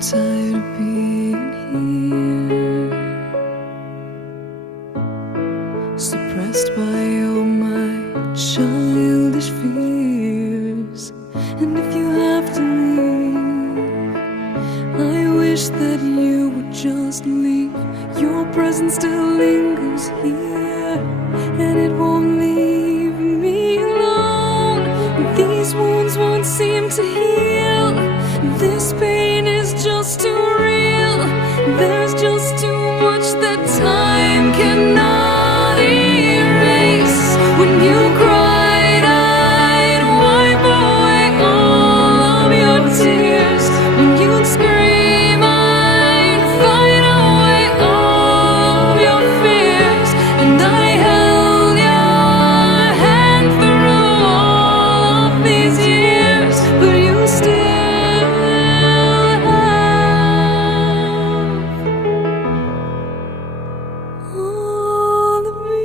tired of being here, suppressed by all my childish fears. And if you have to leave, I wish that you would just leave. Your presence still lingers here, and it won't leave me alone. These wounds won't seem to heal. This pain is just too real. There's just too much that time cannot erase. When you cried, I'd wipe away all of your tears. When you'd scream, I'd fight away all of your fears. And I held your hand through all of these years, but you still all of me.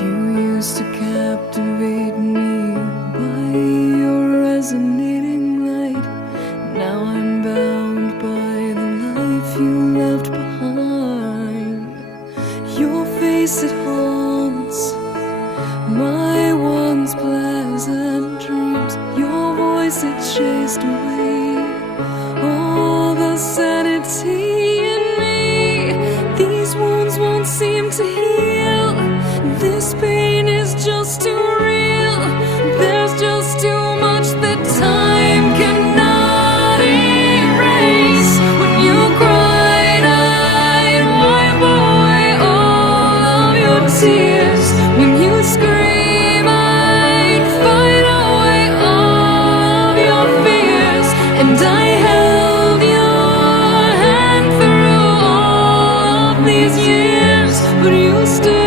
You used to captivate me by your resonating light. Now I'm bound by the life you left behind. Your face, it haunts my once pleasant dreams. Your voice, it chased away all the sanity in me. These wounds won't seem to heal. This pain is just too real. There's just too much that time cannot erase. When you cried, I'd wipe away all of your tears. When you scream, I'd fight away all of your fears. And I held your hand through all of these years, but you still